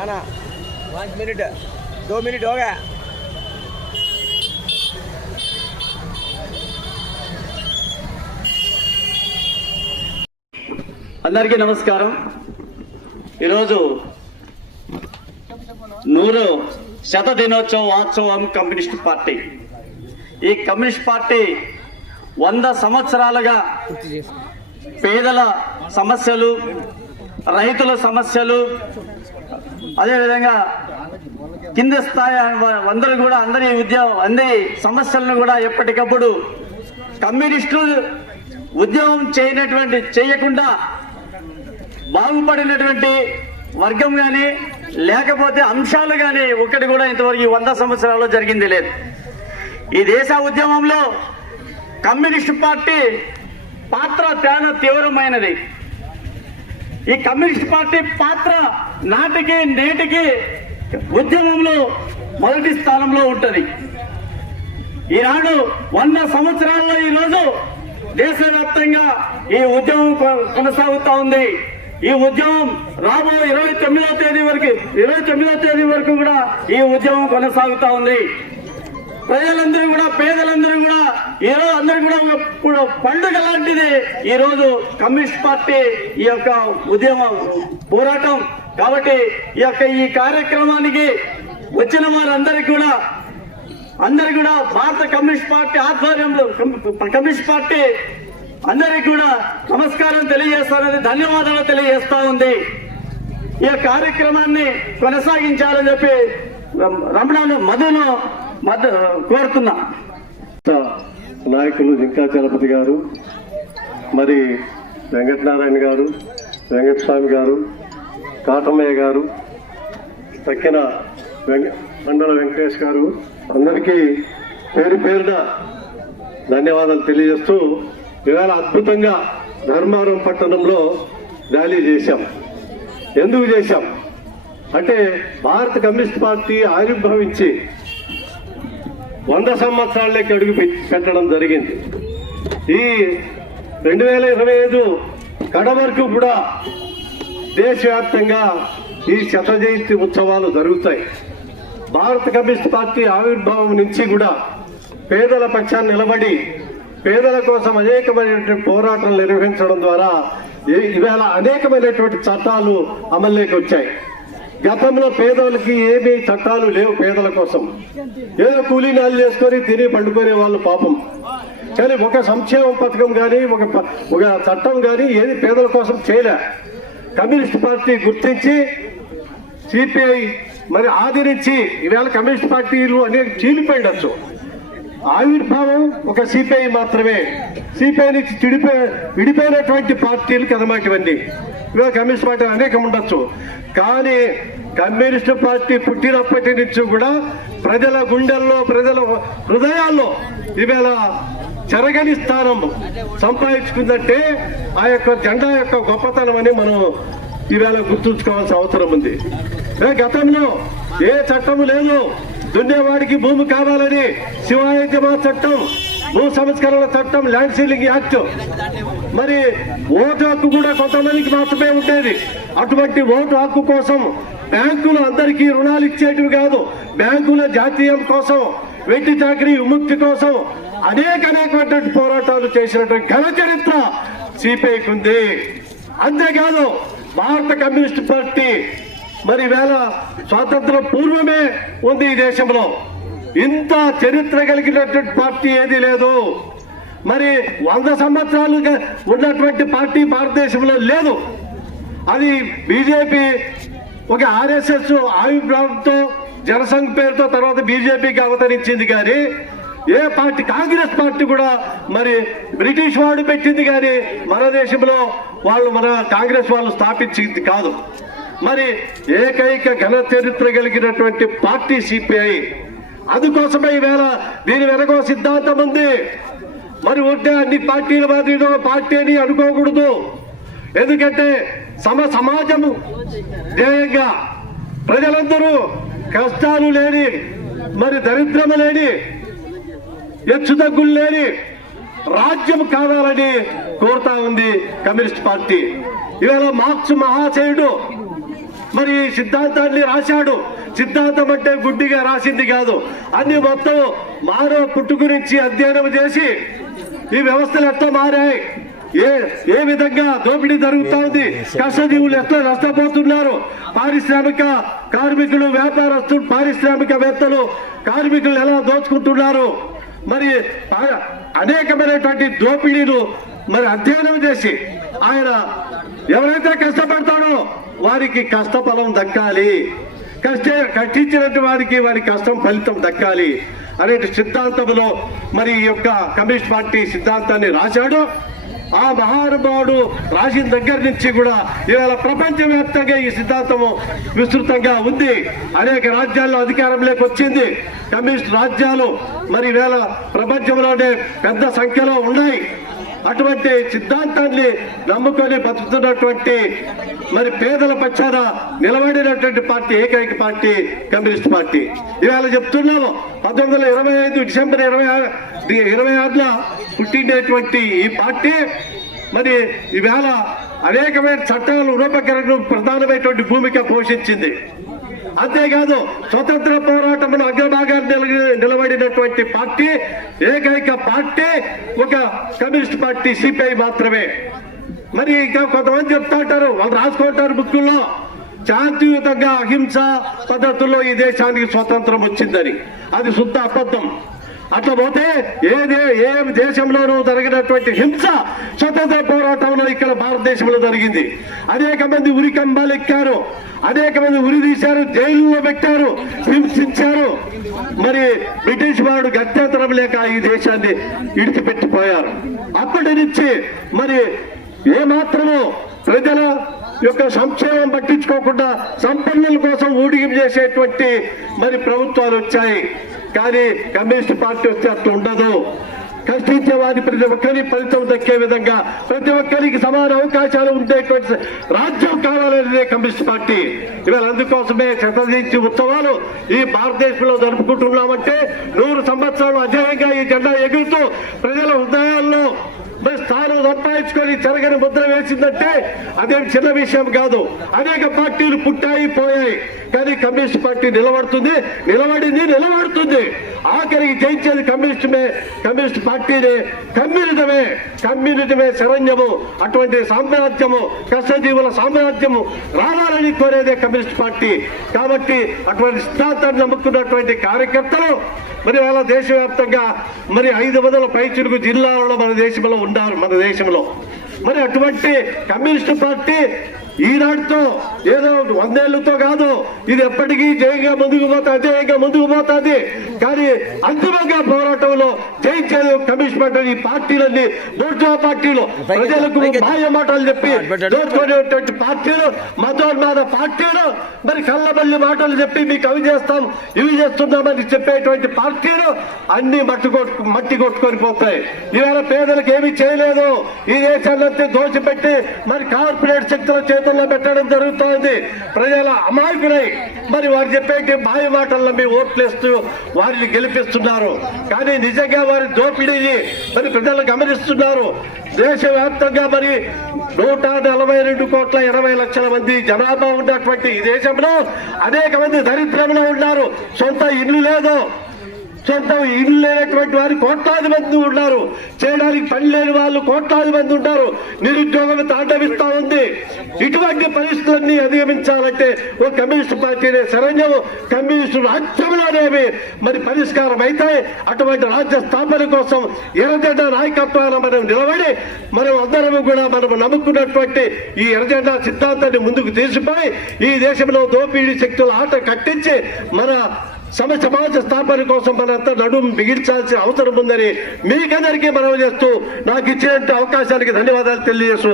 आना 1 minute 2 minute हो गया। అందరికీ నమస్కారం। ఈరోజు 100వ దినోత్సవం కమ్యూనిస్ట్ పార్టీ। ఈ కమ్యూనిస్ట్ పార్టీ 100 సంవత్సరాలుగా పేదల సమస్యలు, రైతుల సమస్యలు, అదేవిధంగా కింద స్థాయి అందరి సమస్యలను కూడా ఎప్పటికప్పుడు కమ్యూనిస్టులు ఉద్యమం చేయకుండా బాగుపడినటువంటి వర్గం కానీ లేకపోతే అంశాలు కానీ ఒకటి కూడా ఇంతవరకు 100 సంవత్సరాల్లో జరిగింది లేదు। ఈ దేశ ఉద్యమంలో కమ్యూనిస్ట్ పార్టీ పాత్ర చాలా తీవ్రమైనది। ఈ కమ్యూనిస్ట్ పార్టీ పాత్ర నాటికి నేటికి ఉద్యమంలో మొదటి స్థానంలో ఉంటుంది। ఈనాడు 100 సంవత్సరాల్లో ఈరోజు దేశవ్యాప్తంగా ఈ ఉద్యమం కొనసాగుతూ ఉంది। ఈ ఉద్యమం రాబో 29వ తేదీ వరకు కూడా ఈ ఉద్యమం కొనసాగుతూ ఉంది। ప్రజలందరూ కూడా, పేదలందరూ కూడా ఈరోజు అందరూ కూడా పండుగ లాంటిది ఈరోజు కమ్యూనిస్ట్ పార్టీ ఈ యొక్క ఉద్యమ పోరాటం। కాబట్టి ఈ కార్యక్రమానికి వచ్చిన వారందరికీ కూడా భారత కమ్యూనిస్ట్ పార్టీ ఆధ్వర్యంలో కమ్యూనిస్ట్ పార్టీ అందరికీ కూడా నమస్కారం తెలియజేస్తానని, ధన్యవాదాలు తెలియజేస్తా ఉంది। ఈ కార్యక్రమాన్ని కొనసాగించాలని చెప్పి మధును కోరుతున్నా। నాయకులు జింకా చలపతి గారు, మరి వెంకటనారాయణ గారు, వెంకటస్వామి గారు, కాటమయ్య గారు, తక్కిన మండల వెంకటేష్ గారు, అందరికీ పేరు పేరున ధన్యవాదాలు తెలియజేస్తూ, ఇవాళ అద్భుతంగా ధర్మవరం పట్టణంలో ర్యాలీ చేశాం। ఎందుకు చేశాం అంటే భారత కమ్యూనిస్ట్ పార్టీ ఆవిర్భవించి 100 సంవత్సరాలకి అడుగు పెట్టడం జరిగింది। ఈ 2025 కడ వరకు కూడా దేశవ్యాప్తంగా ఈ శత జయంతి ఉత్సవాలు జరుగుతాయి। భారత కమ్యూనిస్ట్ పార్టీ ఆవిర్భావం నుంచి కూడా పేదల పక్షాన్ని నిలబడి పేదల కోసం అనేకమైనటువంటి పోరాటాలు నిర్వహించడం ద్వారా ఇవాళ అనేకమైనటువంటి చట్టాలు అమల్లోకి వచ్చాయి। గతంలో పేదలకి ఏమీ చట్టాలు లేవు, పేదల కోసం ఏదో కూలీనాలు చేసుకొని తిని పండుకునే వాళ్ళు పాపం। కానీ ఒక సంక్షేమ పథకం కానీ ఒక చట్టం కానీ ఏది పేదల కోసం చేయలే। కమ్యూనిస్ట్ పార్టీ గుర్తించి సిపిఐ మరి ఆదరించి ఇవాళ కమ్యూనిస్ట్ పార్టీలు అనేక చీలిపోయిండొచ్చు। ఆవిర్భావం ఒక సిపిఐ మాత్రమే, సిపిఐ నుంచి విడిపోయినటువంటి పార్టీలు కదమాట ఇవన్నీ। ఇవాళ కమ్యూనిస్ట్ పార్టీ అనేకం ఉండొచ్చు, కానీ కమ్యూనిస్ట్ పార్టీ పుట్టినప్పటి నుంచి కూడా ప్రజల గుండెల్లో, ప్రజల హృదయాల్లో ఇవాళ చెరగని స్థానం సంపాదించుకుందంటే ఆ యొక్క జెండా యొక్క గొప్పతనం అని మనం ఇవాళ గుర్తుంచుకోవాల్సిన అవసరం ఉంది। గతంలో ఏ చట్టము లేదు, దున్నేవాడికి భూమి కావాలని శివాయజమా చట్టం, భూ సంస్కరణ చట్టం, ల్యాండ్ సీలింగ్ యాక్ట్, మరి ఓటు హక్కు కూడా కొంతమందికి మాత్రమే ఉండేది। అటువంటి ఓటు హక్కు కోసం బ్యాంకులు అందరికీ రుణాలు ఇచ్చేటివి కాదు, బ్యాంకుల జాతీయం కోసం, వెట్టి చాకరీ విముక్తి కోసం అనేకమైనటువంటి పోరాటాలు చేసినటువంటి ఘన చరిత్ర సిపిఐకి ఉంది। అంతేకాదు భారత కమ్యూనిస్ట్ పార్టీ మరి వేళ స్వాతంత్రం పూర్వమే ఉంది ఈ దేశంలో, ఇంత చరిత్ర కలిగినటువంటి పార్టీ ఏది లేదు। మరి 100 సంవత్సరాలుగా ఉన్నటువంటి పార్టీ భారతదేశంలో లేదు। అది బీజేపీ ఒక ఆర్ఎస్ఎస్ ఆవిర్భావంతో జనసంఘ్ పేరుతో తర్వాత బీజేపీకి అవతరించింది, కానీ ఏ పార్టీ, కాంగ్రెస్ పార్టీ కూడా మరి బ్రిటిష్ వాడు పెట్టింది, కానీ మన దేశంలో మన కాంగ్రెస్ వాళ్ళు స్థాపించింది కాదు। మరి ఏకైక ఘన చరిత్ర కలిగినటువంటి పార్టీ సిపిఐ। అందుకోసమే ఈవేళ దీని వెనక సిద్ధాంతం ఉంది। మరి ఉంటే అన్ని పార్టీల మాదిరి ఒక పార్టీ అని అనుకోకూడదు, ఎందుకంటే సమాజము ధ్యేయంగా ప్రజలందరూ కష్టాలు లేని, మరి దరిద్రము లేని, హెచ్చుతగ్గులు లేని రాజ్యం కావాలని కోరుతా ఉంది కమ్యూనిస్ట్ పార్టీ. ఇవాళ మార్క్స్ మహాశయుడు మరి సిద్ధాంతాన్ని రాశాడు. సిద్ధాంతం అంటే గుడ్డిగా రాసింది కాదు, అన్ని మొత్తం మానవ పుట్టు గురించి అధ్యయనం చేసి ఈ వ్యవస్థలు ఎట్లా మారాయి, ఏ విధంగా దోపిడీ జరుగుతా ఉంది, కష్టజీవులు ఎట్లా నష్టపోతున్నారు, పారిశ్రామిక కార్మికులు, వ్యాపారస్తులు, పారిశ్రామికవేత్తలు కార్మికులు ఎలా దోచుకుంటున్నారు, మరి అనేకమైనటువంటి దోపిడీలు మరి అధ్యయనం చేసి ఆయన ఎవరైతే కష్టపడతాడో వారికి కష్టఫలం దక్కాలి, కష్టించినట్టు వారి కష్టం ఫలితం దక్కాలి అనే సిద్ధాంతంలో మరి ఈ యొక్క కమ్యూనిస్ట్ పార్టీ సిద్ధాంతాన్ని రాశాడు. ఆ మహానుభావుడు రాసిన దగ్గర నుంచి కూడా ఇవాళ ప్రపంచవ్యాప్తంగా ఈ సిద్ధాంతము విస్తృతంగా ఉంది. అనేక రాజ్యాల్లో అధికారంలోకి వచ్చింది. కమ్యూనిస్ట్ రాజ్యాలు మరి ఇవాళ ప్రపంచంలోనే పెద్ద సంఖ్యలో ఉన్నాయి. అటువంటి సిద్ధాంతాన్ని నమ్ముకొని బతుకుతున్నటువంటి మరి పేదల పక్షాన నిలబడినటువంటి పార్టీ ఏకైక పార్టీ కమ్యూనిస్ట్ పార్టీ. ఇవాళ చెప్తున్నాము 1925 డిసెంబర్ 26 పుట్టినటువంటి ఈ పార్టీ మరి ఈవేళ అనేకమైన చట్టాలు రూపకరణకు ప్రధానమైనటువంటి భూమిక పోషించింది. అంతేకాదు స్వతంత్ర పోరాటంలో అగ్రభాగాన్ని నిలబడినటువంటి పార్టీ ఏకైక పార్టీ ఒక కమ్యూనిస్ట్ పార్టీ సిపిఐ మాత్రమే. మరి ఇంకా కొంతమంది చెప్తా ఉంటారు, వాళ్ళు రాసుకుంటారు బుక్కుల్లో, శాంతియుతంగా అహింస పద్ధతుల్లో ఈ దేశానికి స్వతంత్రం వచ్చిందని. అది శుద్ధ అబద్ధం. అట్లా పోతే ఏ దేశంలోనూ జరిగినటువంటి హింస స్వతంత్ర పోరాటంలో ఇక్కడ భారతదేశంలో జరిగింది. అనేక మంది ఉరికంబాలు ఎక్కారు, అనేక మంది ఉరి తీశారు, జైలులో పెట్టారు, హింసించారు. మరి బ్రిటిష్ వాడు గత్యంతరం లేక ఈ దేశాన్ని ఇడిచిపెట్టిపోయారు. అప్పటి నుంచి మరి ఏమాత్రము ప్రజల యొక్క సంక్షేమం పట్టించుకోకుండా సంపన్నుల కోసం ఊడిగింపు చేసేటువంటి మరి ప్రభుత్వాలు వచ్చాయి. కానీ కమ్యూనిస్ట్ పార్టీ వస్తే అట్లా ఉండదు. కష్టించే వారి ప్రతి ఒక్కరికి ఫలితం దక్కే విధంగా ప్రతి ఒక్కరికి సమాన అవకాశాలు ఉండేటువంటి రాజ్యం కావాలనేదే కమ్యూనిస్ట్ పార్టీ. ఇవాళ అందుకోసమే శతాబ్ది ఉత్సవాలు ఈ భారతదేశంలో జరుపుకుంటున్నామంటే 100 సంవత్సరాలు అజేయంగా ఈ జెండా ఎగురుతూ ప్రజల హృదయాల్లో మరి స్థానం సంపాదించుకొని చెరగని ముద్ర వేసిందంటే అదేం చిన్న విషయం కాదు. అనేక పార్టీలు పుట్టాయి పోయాయి, కానీ కమ్యూనిస్ట్ పార్టీ నిలబడుతుంది. ఆఖరికి జయించేది కమ్యూనిస్ట్ పార్టీనే. కమ్యూనిజమే శరణ్యము. అటువంటి సామ్రాజ్యము, కష్టజీవుల సామ్రాజ్యము రావాలని కోరేదే కమ్యూనిస్ట్ పార్టీ. కాబట్టి అటువంటి సిద్ధాంతాన్ని నమ్ముకున్నటువంటి కార్యకర్తలు మరి వాళ్ళ దేశవ్యాప్తంగా మరి 500 పైచిలుకు జిల్లాలలో మన దేశంలో ఉన్నారు. మరి అటువంటి కమ్యూనిస్ట్ పార్టీ ఈనాటితో ఏదో 100 ఏళ్లతో కాదు, ఇది ఎప్పటికీ జయంగా ముందుకు పోతుంది. కానీ అంతిమంగా పోరాటంలో జయించేది కమ్యూనిస్ట్ పార్టీ. ఈ పార్టీలన్నీ బూర్జువా పార్టీలు, ప్రజలకు మాయ మాటలు చెప్పి దోచుకునేటువంటి పార్టీలు, మతోన్మాద పార్టీలు, మరి కళ్ళబల్లి మాటలు చెప్పి మీకు అవి చేస్తాం ఇవి చేస్తున్నామని చెప్పేటువంటి పార్టీలు అన్ని మట్టి కొట్టుకొని పోతాయి. ఈవేళ పేదలకు ఏమీ చేయలేదు. ఈ దేశాన్ని దోచిపెట్టి మరి కార్పొరేట్ శక్తుల చేతుల్లో పెట్టడం జరుగుతోంది. ప్రజల అమాయకులై మరి వారు చెప్పేటి మాయ మాటల్లో మీ ఓట్లేస్తూ వారిని గెలిపిస్తున్నారు. కానీ నిజంగా వారి దోపిడీని మరి ప్రజలు గమనిస్తున్నారు. దేశవ్యాప్తంగా మరి 142,80,00,000 మంది జనాభా ఉన్నటువంటి ఈ దేశంలో అనేక మంది దరిద్రంలో ఉన్నారు. సొంత ఇల్లు లేదు. సొంత ఇల్లు లేనటువంటి వారు కోట్లాది మంది ఉన్నారు. చేయడానికి పని లేని వాళ్ళు కోట్లాది మంది ఉంటారు. నిరుద్యోగం తాండవిస్తా ఉంది. ఇటువంటి పరిస్థితులన్నీ అధిగమించాలంటే ఓ కమ్యూనిస్ట్ పార్టీనే శరణ్యము. కమ్యూనిస్టు రాజ్యంలోనేవి మరి పరిష్కారం అయితే అటువంటి రాజ్య స్థాపన కోసం ఎర్రజెండా నాయకత్వాన్ని మనం నిలబడి మనం అందరము కూడా మనం నమ్ముకున్నటువంటి ఈ ఎర్రజెండా సిద్ధాంతాన్ని ముందుకు తీసుకుపోయి ఈ దేశంలో దోపిడీ శక్తుల ఆట కట్టించి మన సమాజ స్థాపన కోసం మనంతా నడుము బిగించాల్సిన అవసరం ఉందని మీకందరికీ మనవి చేస్తూ నాకు ఇచ్చినటువంటి అవకాశానికి ధన్యవాదాలు తెలియజేస్తూ